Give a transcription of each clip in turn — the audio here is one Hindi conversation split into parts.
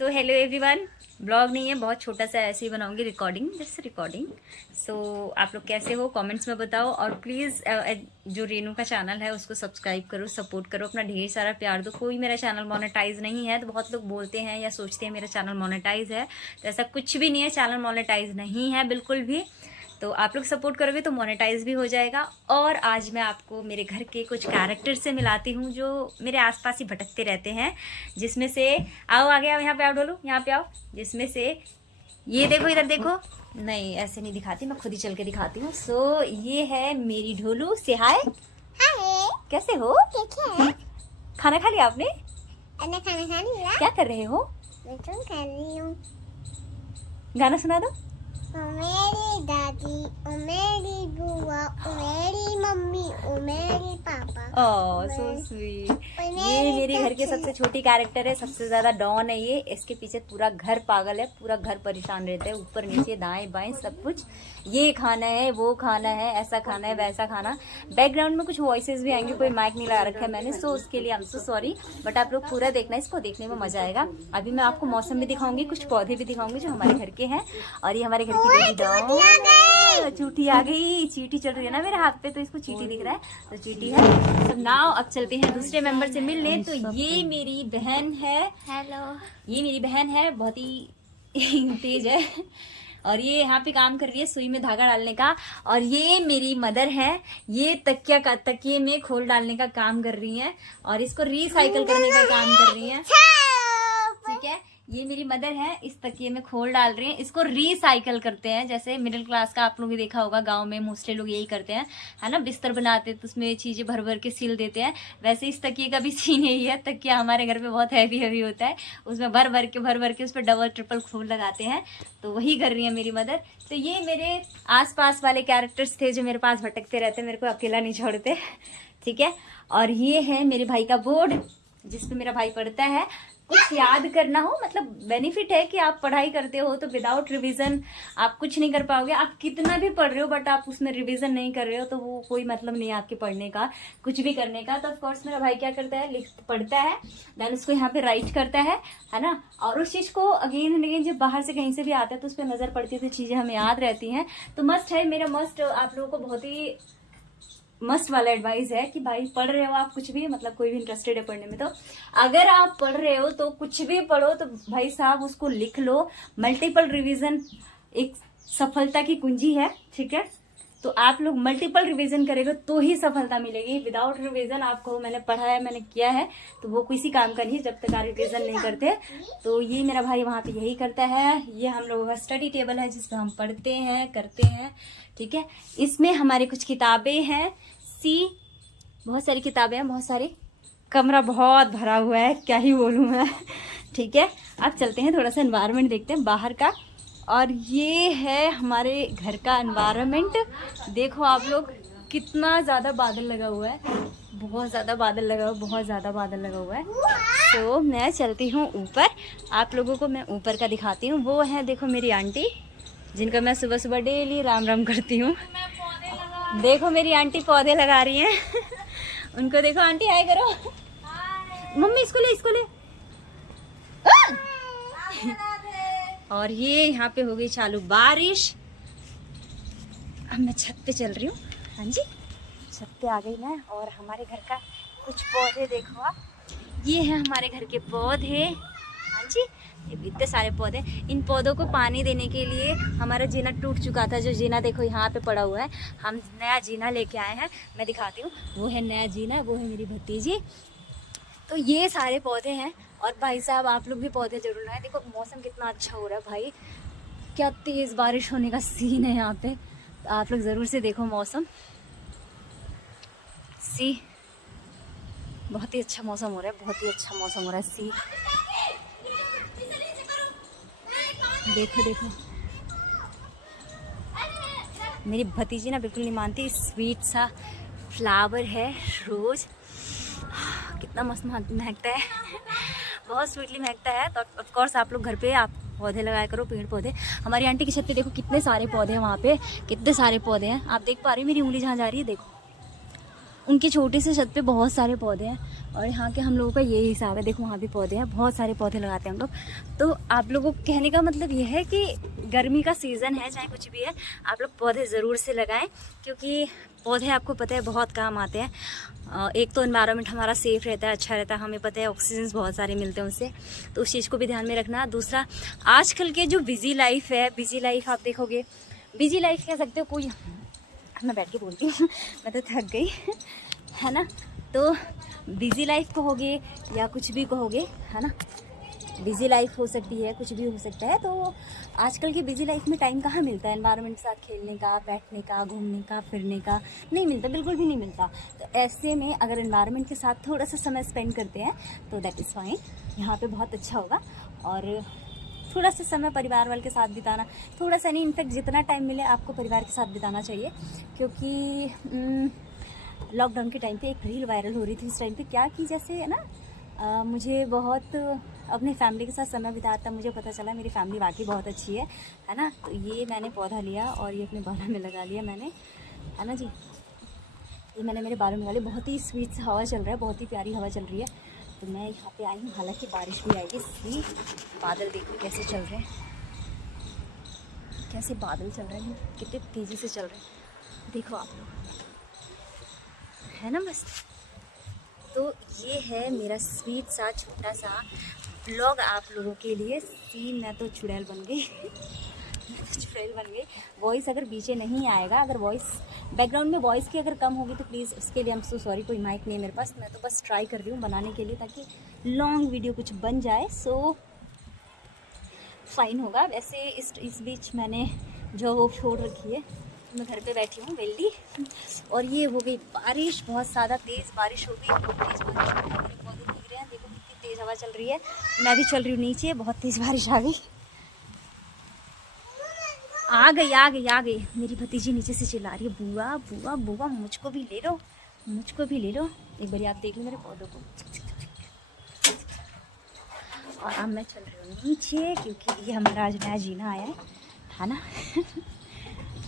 सो हेलो एवरीवन, ब्लॉग नहीं है, बहुत छोटा सा ऐसे ही बनाऊंगी, रिकॉर्डिंग, जस्ट रिकॉर्डिंग। सो आप लोग कैसे हो कमेंट्स में बताओ, और प्लीज़ जो रेनू का चैनल है उसको सब्सक्राइब करो, सपोर्ट करो, अपना ढेर सारा प्यार दो। कोई मेरा चैनल मोनेटाइज नहीं है, तो बहुत लोग बोलते हैं या सोचते हैं मेरा चैनल मोनेटाइज है, तो ऐसा कुछ भी नहीं है, चैनल मोनेटाइज नहीं है बिल्कुल भी। तो आप लोग सपोर्ट करोगे तो मोनेटाइज भी हो जाएगा। और आज मैं आपको मेरे घर के कुछ कैरेक्टर से मिलाती हूँ जो मेरे आसपास ही भटकते रहते हैं, जिसमें से आओ आगे आओ, यहाँ पे आओ ढोलू, यहाँ पे आओ, जिसमें से ये देखो, इधर देखो, नहीं ऐसे नहीं दिखाती, मैं खुद ही चल के दिखाती हूँ। सो ये है मेरी ढोलू, से हाय। हाय, कैसे हो? कैसे? खाना खा लिया आपने? खाना खा लिया। क्या कर रहे हो? मैं तो कर रही हूँ। गाना सुना दो। ओ मेरी दादी, ओ मेरी बुआ, ओ मेरी मम्मी, ओ मेरे पापा। ओह सो स्वीट। ये मेरे घर के सबसे छोटी कैरेक्टर है, सबसे ज्यादा डॉन है ये। इसके पीछे पूरा घर पागल है, पूरा घर परेशान रहता है, ऊपर नीचे दाएं बाएं सब कुछ। ये खाना है, वो खाना है, ऐसा खाना है, वैसा खाना। बैकग्राउंड में कुछ वॉइसेस भी आएंगे, कोई माइक नहीं लगा रखा है मैंने, सो उसके लिए I am so sorry, but आप लोग पूरा देखना, इसको देखने में मजा आएगा। अभी मैं आपको मौसम भी दिखाऊंगी, कुछ पौधे भी दिखाऊंगी जो हमारे घर के हैं। और ये हमारे घर की बेबी डॉग, चींटी आ गई। चींटी चल रही है ना मेरे हाथ पे, तो इसको चींटी दिख रहा है, तो चींटी है। सब नाव अब चलते हैं दूसरे मेंबर से मिलने। तो ये मेरी बहन है, हेलो। ये मेरी बहन है, बहुत ही तेज है, और ये यहाँ पे काम कर रही है सुई में धागा डालने का। और ये मेरी मदर है, ये तकिए में खोल डालने का काम कर रही है, और इसको रिसाइकल करने का काम कर रही है। ठीक है, ये मेरी मदर है, इस तकिए में खोल डाल रही हैं, इसको रिसाइकल करते हैं। जैसे मिडिल क्लास का आप लोग भी देखा होगा, गांव में मोस्टली लोग यही करते हैं, है ना, बिस्तर बनाते तो उसमें चीजें भर भर के सिल देते हैं। वैसे इस तकिए का भी सीन यही है। तकिया हमारे घर पे बहुत हैवी होता है, उसमें भर भर के उस पर डबल ट्रिपल खोल लगाते हैं, तो वही कर रही है मेरी मदर। तो ये मेरे आसपास वाले कैरेक्टर्स थे जो मेरे पास भटकते रहते, मेरे को अकेला नहीं छोड़ते। ठीक है, और ये है मेरे भाई का बोर्ड जिसपे मेरा भाई पढ़ता है। कुछ याद करना हो, मतलब बेनिफिट है कि आप पढ़ाई करते हो तो विदाउट रिवीजन आप कुछ नहीं कर पाओगे। आप कितना भी पढ़ रहे हो बट आप उसमें रिवीजन नहीं कर रहे हो, तो वो कोई मतलब नहीं है आपके पढ़ने का, कुछ भी करने का। तो ऑफकोर्स मेरा भाई क्या करता है, पढ़ता है, देन उसको यहाँ पे राइट करता है ना, और उस चीज को अगेन एंड अगेन जब बाहर से कहीं से भी आता है तो उस पर नजर पड़ती है, तो चीजें हमें याद रहती हैं। तो मस्ट है, मेरा मस्ट आप लोगों को बहुत ही मस्ट वाला एडवाइस है कि भाई पढ़ रहे हो आप कुछ भी, मतलब कोई भी इंटरेस्टेड है पढ़ने में, तो अगर आप पढ़ रहे हो तो कुछ भी पढ़ो, तो भाई साहब उसको लिख लो। मल्टीपल रिवीजन एक सफलता की कुंजी है। ठीक है, तो आप लोग मल्टीपल रिवीजन करेंगे तो ही सफलता मिलेगी। विदाउट रिवीजन आप कहो मैंने पढ़ा है, मैंने किया है, तो वो किसी काम का नहीं है जब तक आप रिवीजन नहीं करते। तो ये मेरा भाई वहाँ पे यही करता है। ये हम लोगों का स्टडी टेबल है जिसपे हम पढ़ते हैं, करते हैं। ठीक है, इसमें हमारी कुछ किताबें हैं, बहुत सारी किताबें हैं, बहुत सारी। कमरा बहुत भरा हुआ है, क्या ही बोलूँ मैं। ठीक है, अब चलते हैं, थोड़ा सा एनवायरनमेंट देखते हैं बाहर का। और ये है हमारे घर का एनवायरनमेंट। देखो आप लोग, कितना ज़्यादा बादल लगा हुआ है, बहुत ज़्यादा बादल लगा हुआ है, बहुत ज़्यादा बादल लगा हुआ है। तो मैं चलती हूँ ऊपर, आप लोगों को मैं ऊपर का दिखाती हूँ। वो है देखो मेरी आंटी, जिनका मैं सुबह सुबह डेली राम राम करती हूँ। देखो मेरी आंटी पौधे लगा रही हैं। उनको देखो, आंटी हाय करो। मम्मी इसको ले, इसको ले। और ये यहाँ पे हो गई चालू बारिश। अब मैं छत पे चल रही हूँ। हाँ जी, छत पे आ गई मैं। और हमारे घर का कुछ पौधे देखो आप, ये है हमारे घर के पौधे। हाँ जी, इतने सारे पौधे। इन पौधों को पानी देने के लिए हमारा जीना टूट चुका था, जो जीना देखो यहाँ पे पड़ा हुआ है, हम नया जीना लेके आए हैं। मैं दिखाती हूँ, वो है नया जीना, वो है मेरी भतीजी। तो ये सारे पौधे हैं। और भाई साहब आप लोग भी पौधे जरूर लगाएं। देखो मौसम कितना अच्छा हो रहा है भाई, क्या तेज बारिश होने का सीन है यहाँ पे। तो आप लोग जरूर से देखो मौसम, सी बहुत ही अच्छा मौसम हो रहा है, बहुत ही अच्छा मौसम हो रहा है। सी देखो देखो, मेरी भतीजी ना बिल्कुल नहीं मानती। स्वीट सा फ्लावर है रोज, कितना मस्त महकता है, बहुत स्वीटली महकता है। तो ऑफ कोर्स आप लोग घर पे आप पौधे लगाया करो, पेड़ पौधे। हमारी आंटी की छत पे देखो कितने सारे पौधे हैं, वहाँ पे कितने सारे पौधे हैं। आप देख पा रही हो मेरी उंगली जहाँ जा रही है, देखो उनकी छोटी सी छत पे बहुत सारे पौधे हैं और यहाँ के हम लोगों का यही हिसाब है। देखो वहाँ भी पौधे हैं, बहुत सारे पौधे लगाते हैं हम लोग। तो आप लोगों को कहने का मतलब ये है कि गर्मी का सीज़न है, चाहे कुछ भी है, आप लोग पौधे ज़रूर से लगाएं, क्योंकि पौधे आपको पता है बहुत काम आते हैं। एक तो एनवायरनमेंट हमारा सेफ़ रहता है, अच्छा रहता है, हमें पता है ऑक्सीजन बहुत सारे मिलते हैं उससे, तो उस चीज़ को भी ध्यान में रखना। दूसरा, आजकल के जो बिज़ी लाइफ है, बिज़ी लाइफ आप देखोगे, बिज़ी लाइफ कह सकते हो कोई, मैं बैठ के बोलती हूँ मैं तो थक गई है ना। तो बिज़ी लाइफ कहोगे या कुछ भी कहोगे, है ना, बिज़ी लाइफ हो सकती है, कुछ भी हो सकता है। तो आजकल की बिज़ी लाइफ में टाइम कहाँ मिलता है एनवायरनमेंट के साथ खेलने का, बैठने का, घूमने का, फिरने का? नहीं मिलता, बिल्कुल भी नहीं मिलता। तो ऐसे में अगर एनवायरनमेंट के साथ थोड़ा सा समय स्पेंड करते हैं तो दैट इज़ फाइन, यहाँ पे बहुत अच्छा होगा। और थोड़ा सा समय परिवार वाले के साथ बिताना, थोड़ा सा नहीं, इनफैक्ट जितना टाइम मिले आपको परिवार के साथ बिताना चाहिए। क्योंकि लॉकडाउन के टाइम पे एक रील वायरल हो रही थी उस टाइम पे, क्या कि जैसे है ना, मुझे बहुत अपने फैमिली के साथ समय बिताया था, मुझे पता चला मेरी फैमिली वाकई बहुत अच्छी है ना। तो ये मैंने पौधा लिया और ये अपने बालों में लगा लिया मैंने, है ना जी। ये मैंने मेरे बालों में लगा लिया। बहुत ही स्वीट सा हवा चल रहा है, बहुत ही प्यारी हवा चल रही है। तो मैं यहाँ पे आई हूँ, हालांकि बारिश भी आएगी। सी बादल देखो कैसे चल रहे हैं, कैसे बादल चल रहे हैं, कितने तेज़ी से चल रहे हैं, देखो आप लोग, है ना। बस तो ये है मेरा स्वीट सा छोटा सा ब्लॉग आप लोगों के लिए। सी मैं तो चुड़ैल बन गई मैं तो चुड़ैल बन गई। वॉइस अगर पीछे नहीं आएगा, अगर वॉइस बैकग्राउंड में वॉइस की अगर कम होगी तो प्लीज़ उसके लिए हम सो सॉरी। कोई माइक नहीं है मेरे पास, मैं तो बस ट्राई कर रही हूँ बनाने के लिए ताकि लॉन्ग वीडियो कुछ बन जाए, सो फाइन होगा। वैसे इस बीच मैंने जो वो छोड़ रखी है, मैं घर पे बैठी हूँ वेली, और ये हो गई बारिश, बहुत ज़्यादा तेज़ बारिश हो गई, बहुत तेज़ बारिश हो गई। मेरे पौधे भीग रहे हैं, देखो कितनी तेज़ हवा चल रही है, मैं भी चल रही हूँ नीचे, बहुत तेज़ बारिश आ गई। आ गई मेरी भतीजी नीचे से चिल्ला रही है, बुआ बुआ बुआ मुझको भी ले लो, मुझको भी ले लो। एक बार आप देख लो मेरे पौधों को। और अब मैं चल रही हूँ नीचे, क्योंकि ये हमारा आज नया जीना आया है ना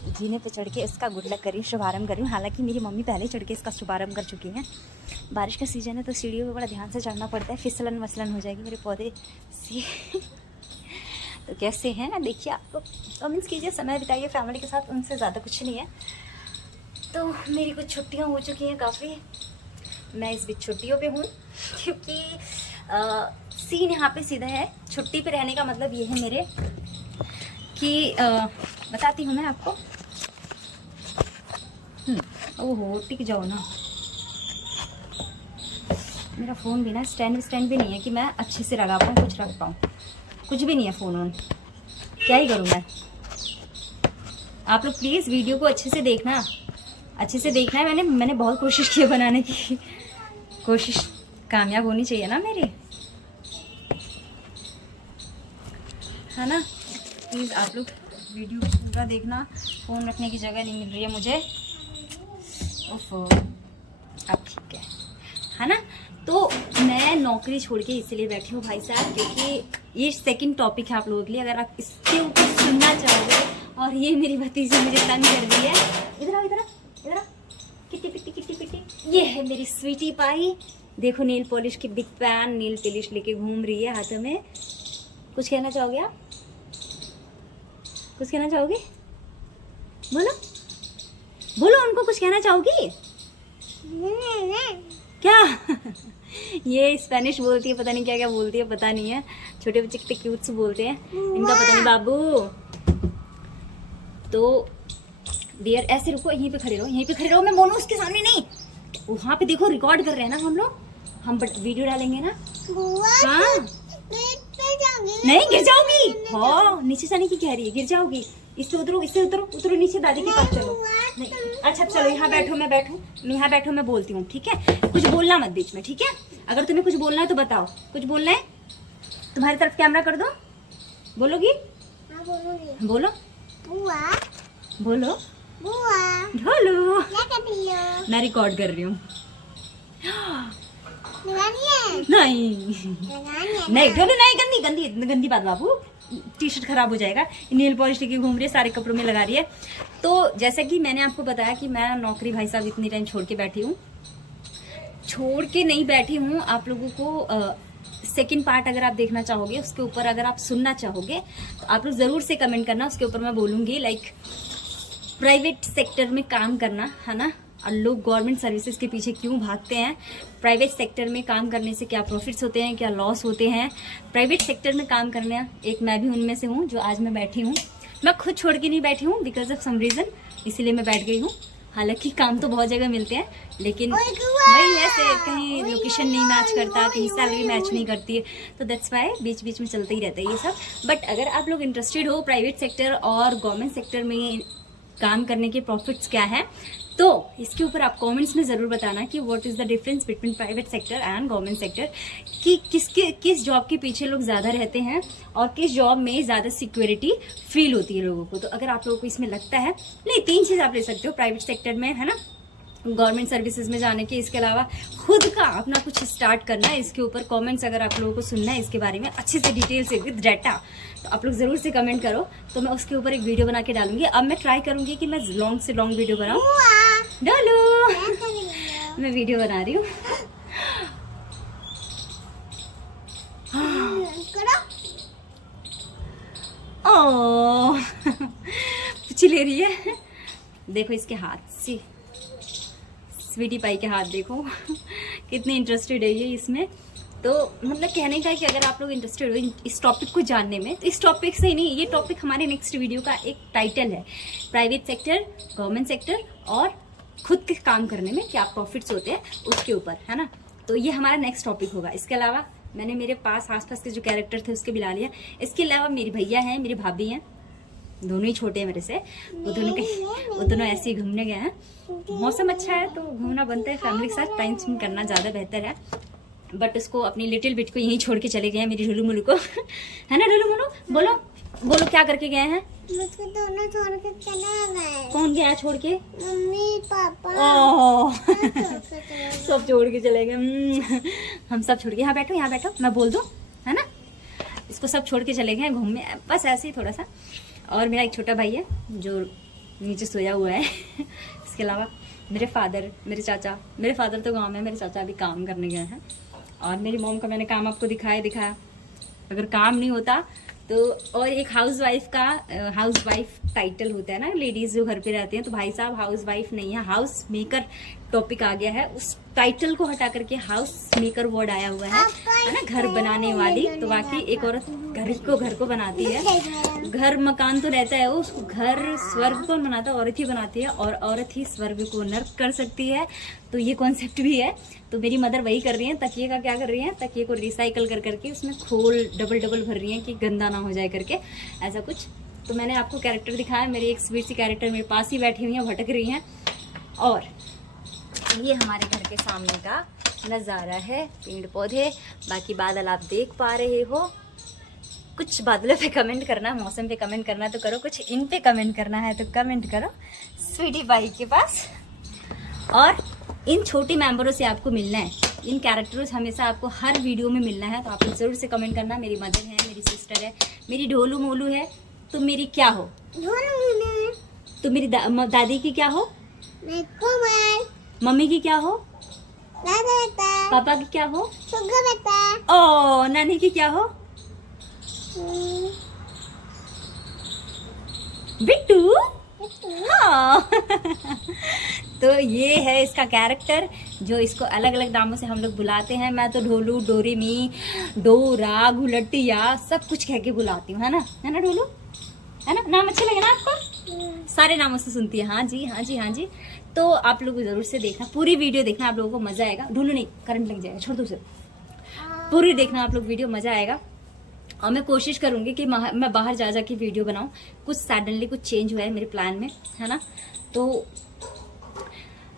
जीने पे चढ़ के इसका गुड लक करी, शुभारंभ करी। हालांकि मेरी मम्मी पहले चढ़ के इसका शुभारंभ कर चुकी हैं। बारिश का सीज़न है तो सीढ़ियों पे बड़ा ध्यान से चढ़ना पड़ता है, फिसलन वसलन हो जाएगी मेरे पौधे से तो कैसे हैं ना, देखिए आप लोग कमेंट्स कीजिए, समय बिताइए फैमिली के साथ, उनसे ज़्यादा कुछ नहीं है। तो मेरी कुछ छुट्टियाँ हो चुकी हैं काफ़ी, मैं इस बीच छुट्टियों पे हूँ, क्योंकि सीन यहाँ पे सीधा है। छुट्टी पे रहने का मतलब ये है मेरे कि बताती हूँ मैं आपको। ओहो टिक जाओ ना, मेरा फ़ोन भी ना स्टैंड भी नहीं है कि मैं अच्छे से लगा पाऊँ, कुछ रख पाऊँ, कुछ भी नहीं है फ़ोन ऑन, क्या ही करूँ मैं। आप लोग प्लीज़ वीडियो को अच्छे से देखना है। मैंने बहुत कोशिश की है बनाने की, कोशिश कामयाब होनी चाहिए ना मेरी, है ना। प्लीज़ आप लोग वीडियो को पूरा देखना। फ़ोन रखने की जगह नहीं मिल रही है मुझे, ओफो अब ठीक है ना। तो मैं नौकरी छोड़ के इसलिए बैठी हूँ भाई साहब, क्योंकि ये सेकंड टॉपिक है आप लोगों के लिए, अगर आप इसके ऊपर सुनना चाहोगे। और ये मेरी भतीजी मुझे तंग कर रही है, इधर आओ किट्टी पिट्टी, ये है मेरी स्वीटी पाई। देखो नेल पॉलिश की बिग फैन, नेल पॉलिश लेके घूम रही है हाथों में। कुछ कहना चाहोगे आप, कुछ कहना चाहोगे? बोलो उनको कुछ कहना चाहोगी क्या? ये स्पेनिश बोलती है, पता नहीं क्या क्या बोलती है, पता नहीं है। छोटे बच्चे कितने क्यूट से बोलते हैं, इनका पता नहीं बाबू। तो डियर ऐसे रुको, यहीं पे खड़े रहो, मैं बोलूँ उसके सामने नहीं, वहाँ पे देखो रिकॉर्ड कर रहे हैं ना हम लोग, हम वीडियो डालेंगे ना। हाँ नहीं गिर जाओगी, हाँ नीचे जाने की कह रही है, गिर जाओगी। इससे उतरो नीचे, दादी के पास चलो। नहीं अच्छा चलो यहाँ बैठो, मैं बोलती हूँ, ठीक है। कुछ बोलना मत बीच में, ठीक है। अगर तुम्हें कुछ बोलना है तो बताओ, कुछ बोलना है। तुम्हारी तरफ कैमरा कर दो, बोलोगी? बोलो बोलो बोलो। मैं रिकॉर्ड कर रही हूँ। लगानी है नहीं लगानी है नहीं ढोलू नहीं, गंदी गंदी गंदी बात बाबू, टी शर्ट खराब हो जाएगा। नेल पॉलिश लेके घूम रही है, सारे कपड़ों में लगा रही है। तो जैसा कि मैंने आपको बताया कि मैं नौकरी भाई साहब इतनी टाइम छोड़ के बैठी हूँ, छोड़ के नहीं बैठी हूँ। आप लोगों को सेकंड पार्ट अगर आप देखना चाहोगे, उसके ऊपर अगर आप सुनना चाहोगे तो आप लोग जरूर से कमेंट करना, उसके ऊपर मैं बोलूंगी। लाइक प्राइवेट सेक्टर में काम करना है ना, और लोग गवर्नमेंट सर्विसेज के पीछे क्यों भागते हैं, प्राइवेट सेक्टर में काम करने से क्या प्रॉफिट्स होते हैं, क्या लॉस होते हैं। प्राइवेट सेक्टर में काम करना, एक मैं भी उनमें से हूँ जो आज मैं बैठी हूँ। मैं खुद छोड़ के नहीं बैठी हूँ बिकॉज ऑफ सम रीज़न, इसीलिए मैं बैठ गई हूँ। हालांकि काम तो बहुत जगह मिलते हैं, लेकिन वही ऐसे कहीं लोकेशन नहीं मैच करता, कहीं सैलरी मैच नहीं करती है, तो दैट्स वाई बीच बीच में चलता ही रहता है ये सब। बट अगर आप लोग इंटरेस्टेड हो प्राइवेट सेक्टर और गवर्नमेंट सेक्टर में काम करने के प्रॉफिट्स क्या है, तो इसके ऊपर आप कमेंट्स में ज़रूर बताना कि what is the difference between private sector and government sector, कि किस जॉब के पीछे लोग ज़्यादा रहते हैं और किस जॉब में ज़्यादा सिक्योरिटी फील होती है लोगों को। तो अगर आप लोगों को इसमें लगता है, नहीं 3 चीज़ आप ले सकते हो प्राइवेट सेक्टर में, है ना, गवर्नमेंट सर्विसेज में जाने के, इसके अलावा खुद का अपना कुछ स्टार्ट करना है। इसके ऊपर कमेंट्स अगर आप लोगों को सुनना है इसके बारे में अच्छे से डिटेल से विद डाटा, तो आप लोग ज़रूर से कमेंट करो, तो मैं उसके ऊपर एक वीडियो बना के डालूंगी। अब मैं ट्राई करूंगी कि मैं लॉन्ग से लॉन्ग वीडियो बनाऊँ। डोलू मैं वीडियो बना रही हूँ। ओह पूछी ले रही है, देखो इसके हाथ से, स्वीटी पाई के हाथ देखो कितने इंटरेस्टेड है ये इसमें। तो मतलब कहने का है कि अगर आप लोग इंटरेस्टेड हो इस टॉपिक को जानने में, तो इस टॉपिक से ही नहीं, ये टॉपिक हमारे नेक्स्ट वीडियो का एक टाइटल है, प्राइवेट सेक्टर, गवर्नमेंट सेक्टर और खुद के काम करने में क्या प्रॉफिट्स होते हैं उसके ऊपर, है ना। तो ये हमारा नेक्स्ट टॉपिक होगा। इसके अलावा मैंने मेरे पास आसपास के जो कैरेक्टर थे उसके बुला लिया। इसके अलावा मेरी भैया हैं, मेरी भाभी हैं, दोनों ही छोटे हैं मेरे से, वो दोनों ऐसे ही घूमने गए हैं। मौसम अच्छा है तो घूमना बनता है, फैमिली के साथ टाइम स्पेंड करना ज़्यादा बेहतर है। बट उसको अपनी लिटिल बिट को यहीं छोड़ के चले गए हैं, मेरी ढुलू मुलू को है ना। ढुलू मुलू बोलो बोलो क्या करके गए हैं? मुझको दोनों छोड़ के चले गए। कौन गया छोड़ के? मम्मी पापा ओह सब छोड़ के चले गए। हम सब छोड़ के, यहाँ बैठो मैं बोल दूँ, है ना। इसको सब छोड़ के चले गए हैं घूमने, बस ऐसे ही थोड़ा सा। और मेरा एक छोटा भाई है जो नीचे सोया हुआ है इसके अलावा मेरे फादर, मेरे चाचा, मेरे फादर तो गांव में, मेरे चाचा अभी काम करने गए हैं। और मेरी मॉम का मैंने काम आपको दिखाया। अगर काम नहीं होता तो, और एक हाउसवाइफ का, हाउसवाइफ टाइटल होता है ना लेडीज जो घर पे रहती हैं, तो भाई साहब हाउसवाइफ नहीं है, हाउस मेकर टॉपिक आ गया है। उस टाइटल को हटा करके हाउस मेकर वर्ड आया हुआ है ना, घर बनाने वाली। तो बाकी एक औरत घर को बनाती है, घर मकान तो रहता है, उसको घर स्वर्ग कौन बनाता है? औरत ही बनाती है, और औरत ही स्वर्ग को नर्क कर सकती है। तो ये कॉन्सेप्ट भी है। तो मेरी मदर वही कर रही है, तकिए का क्या कर रही है, तकिए को रिसाइकल कर करके उसमें खोल डबल भर रही है कि गंदा ना हो जाए करके, ऐसा कुछ। तो मैंने आपको कैरेक्टर दिखाया, मेरी एक स्वीट सी कैरेक्टर मेरे पास ही बैठी हुई है, भटक रही हैं। और ये हमारे घर के सामने का नज़ारा है, पेड़ पौधे, बाकी बादल आप देख पा रहे हो। कुछ बादलों पे कमेंट करना, मौसम पे कमेंट करना तो करो, कुछ इन पे कमेंट करना है तो कमेंट करो स्वीटी बाई के पास। और इन छोटे मेंबरों से आपको मिलना है, इन कैरेक्टरों से हमेशा आपको हर वीडियो में मिलना है, तो आप लोग ज़रूर से कमेंट करना। मेरी मदर है, मेरी सिस्टर है, मेरी ढोलू मोलू है, तो मेरी क्या हो? तो मेरी दादी की क्या हो? मम्मी की क्या हो? पापा की क्या हो? ओ नानी की क्या हो? बिट्टू। हाँ तो ये है इसका कैरेक्टर, जो इसको अलग अलग नामों से हम लोग बुलाते हैं। मैं तो ढोलू, डोरेमी, डोरा, घुलटिया सब कुछ कह के बुलाती हूँ, है ना ढोलू, है ना। नाम अच्छे लगे ना आपको? सारे नामों से सुनती है। हाँ जी। तो आप लोग जरूर से देखना, पूरी वीडियो देखना, आप लोगों को मजा आएगा। ढोलू नहीं, करंट लग जाएगा, छोड़ दो उसे। पूरी देखना आप लोग वीडियो, मजा आएगा। और मैं कोशिश करूंगी कि मैं बाहर जा के वीडियो बनाऊं। कुछ सडनली कुछ चेंज हुआ है मेरे प्लान में, है ना, तो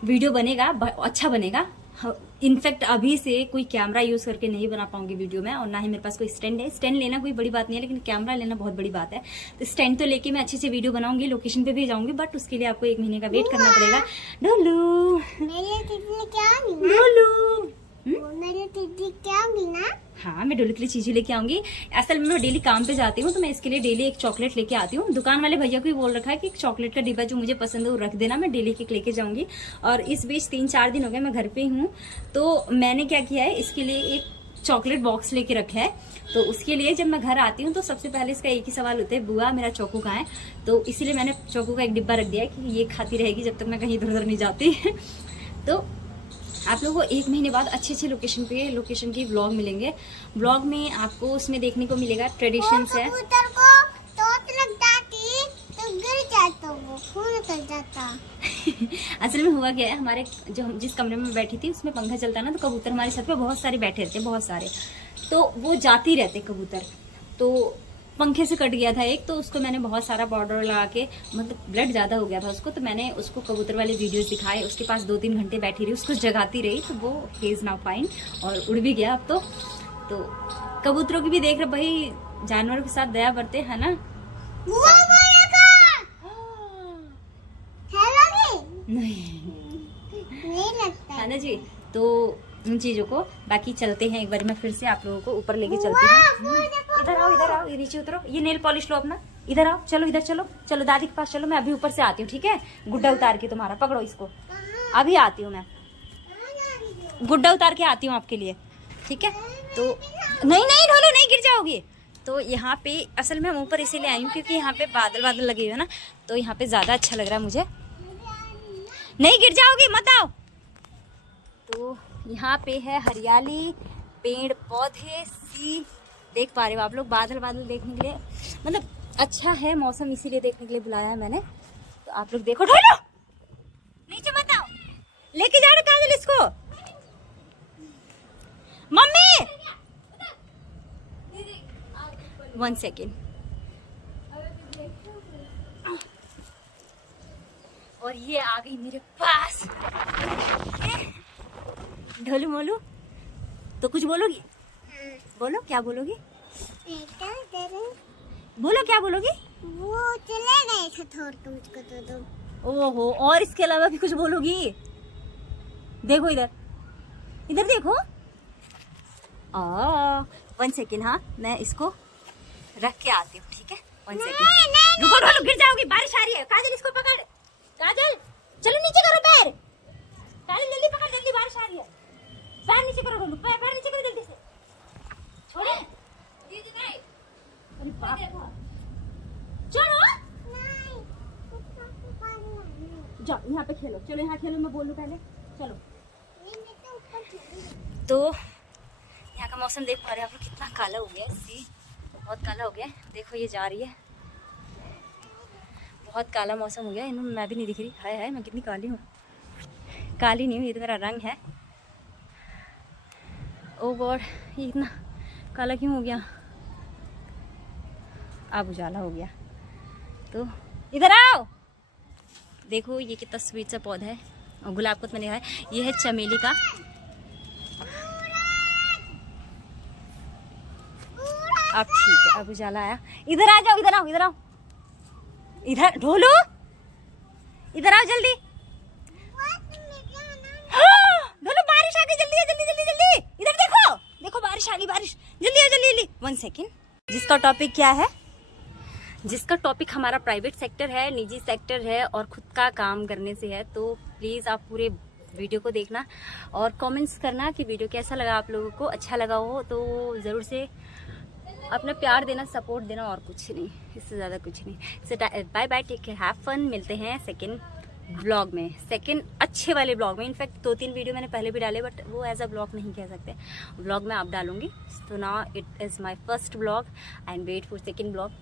वीडियो बनेगा, अच्छा बनेगा। इनफैक्ट अभी से कोई कैमरा यूज करके नहीं बना पाऊंगी वीडियो में, और ना ही मेरे पास कोई स्टैंड है। स्टैंड लेना कोई बड़ी बात नहीं है, लेकिन कैमरा लेना बहुत बड़ी बात है। तो स्टैंड तो लेके मैं अच्छे से वीडियो बनाऊंगी, लोकेशन पे भी जाऊंगी, बट उसके लिए आपको 1 महीने का वेट करना पड़ेगा। डोलू, वो मेरी दीदी क्या होगी ना। हाँ, मैं डोली के लिए चीजें लेके आऊंगी। असल में मैं डेली काम पे जाती हूँ तो मैं इसके लिए डेली एक चॉकलेट लेके आती हूँ। दुकान वाले भैया को भी बोल रखा है कि एक चॉकलेट का डिब्बा जो मुझे पसंद है वो रख देना, मैं डेली केक लेके जाऊंगी। और इस बीच 3-4 दिन हो गए मैं घर पे ही हूँ, तो मैंने क्या किया है, इसके लिए एक चॉकलेट बॉक्स लेके रखा है। तो उसके लिए जब मैं घर आती हूँ तो सबसे पहले इसका एक ही सवाल होता है, बुआ मेरा चोको कहाँ है। तो इसीलिए मैंने चोको का एक डिब्बा रख दिया है कि ये खाती रहेगी जब तक मैं कहीं इधर उधर नहीं जाती। तो आप लोगों को 1 महीने बाद अच्छे लोकेशन की व्लॉग मिलेंगे। व्लॉग में आपको उसमें देखने को मिलेगा ट्रेडिशंस है। कबूतर को चोट लग जाती तो गिर जाता, वो खून निकल जाता। असल में हुआ क्या है, हमारे जो हम जिस कमरे में बैठी थी उसमें पंखा चलता है ना, तो कबूतर हमारे छत पे बहुत सारे बैठे रहते हैं, बहुत सारे। तो वो जाती रहते कबूतर, तो पंखे से कट गया था एक, तो उसको मैंने बहुत सारा पाउडर लगा के, मतलब ब्लड ज्यादा हो गया था उसको, तो मैंने उसको कबूतर वाले वीडियोस दिखाए। उसके पास 2-3 घंटे बैठी रही, उसको जगाती रही, तो वो ही इज नाउ फाइन और उड़ भी गया अब तो कबूतरों की भी देख रहे भाई, जानवरों के साथ दया बरते है ना। नहीं लगता है ना जी। तो इन चीजों को बाकी चलते हैं, एक बार मैं फिर से आप लोगों को ऊपर लेके चलती हूँ। इधर आओ, ये नीचे उतरो, ये नेल पॉलिश लो अपना, इधर आओ, चलो इधर चलो दादी के पास चलो, मैं अभी ऊपर से आती हूँ, ठीक है। गुड्डा उतार के तुम्हारा पकड़ो इसको, अभी आती हूँ मैं, गुड्डा उतार के आती हूँ आपके लिए, ठीक है। तो नहीं ढोलो, नहीं गिर जाओगी। तो यहाँ पे असल में हम ऊपर इसीलिए आई हूँ क्योंकि यहाँ पे बादल लगे हुए ना, तो यहाँ पे ज्यादा अच्छा लग रहा है मुझे। नहीं गिर जाओगी, मत आओ। तो यहाँ पे है हरियाली, पेड़ पौधे, सी देख पा रहे हो आप लोग, बादल देखने के लिए, मतलब अच्छा है मौसम, इसीलिए देखने के लिए बुलाया है मैंने। तो आप लोग देखो, ढोलो नीचे मत आओ, लेके जा रहे काजल इसको, मम्मी 1 सेकेंड। और ये आ गई मेरे पास, ढोलू मोलू। तो कुछ बोलोगी? बोलो, क्या बोलोगी? बोलो क्या बोलोगी? वो चले गए थे छोड़ के मुझको तो। ओहो, और इसके अलावा भी कुछ बोलोगी? देखो इधर देखो। 1 सेकेंड, हाँ मैं इसको रख के आती हूँ, ठीक है। 1 सेकेंड, रुको ढोलू, गिर जाओगी, बारिश आ रही है। काजल इसको पकड़, काजल चलो नीचे करो पैर, काजल जल्दी पकड़, जल्दी बारिश आ रही है, पैर नीचे करो ढोलू, पैर नीचे करो जल्दी से, छोड़े अरे बाप, चलो जाओ यहाँ पे खेलो, चलो यहाँ खेलो, मैं बोलूँ पहले, चलो। तो यहाँ का मौसम देख पा रहे हैं आप लोग, कितना काला हो गया, सी बहुत काला हो गया। देखो ये जा रही है, बहुत काला मौसम हो गया, इन्होंने मैं भी नहीं दिख रही। हाय मैं कितनी काली हूँ, काली नहीं हूँ, ये तो मेरा रंग है। ओ गॉड, ये इतना काला क्यों हो गया, अब उजाला हो गया। तो इधर आओ, देखो ये कितना स्वीट सा पौधा है, और गुलाब को तो मैंने कहा है, ये है चमेली का। अब ठीक है, अब उजाला आया। इधर आ जाओ, इधर आओ, इधर ढोलो, इधर आओ जल्दी। ढोलो, बारिश आ गई, जल्दी इधर देखो बारिश आ गई, बारिश जल्दी 1 सेकेंड। जिसका टॉपिक क्या है, जिसका टॉपिक हमारा प्राइवेट सेक्टर है, निजी सेक्टर है और खुद का काम करने से है। तो प्लीज़ आप पूरे वीडियो को देखना और कमेंट्स करना कि वीडियो कैसा लगा आप लोगों को। अच्छा लगा हो तो ज़रूर से अपना प्यार देना, सपोर्ट देना, और कुछ नहीं, इससे ज़्यादा कुछ नहीं। So bye bye, take care, have fun. मिलते हैं सेकेंड ब्लॉग में, सेकेंड अच्छे वाले ब्लॉग में। इनफैक्ट 2-3 वीडियो मैंने पहले भी डाले, बट वो एज अ ब्लॉग नहीं कह सकते, ब्लॉग में आप डालूंगी। तो now it is my first blog and wait for second blog,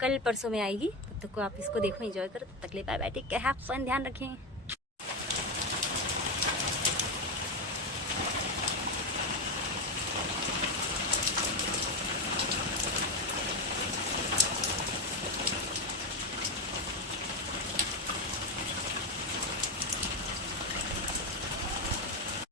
कल परसों में आएगी। तब तक को आप इसको देखो, एंजॉय करो। तब तक ले bye bye, take care, have fun, ध्यान रखें।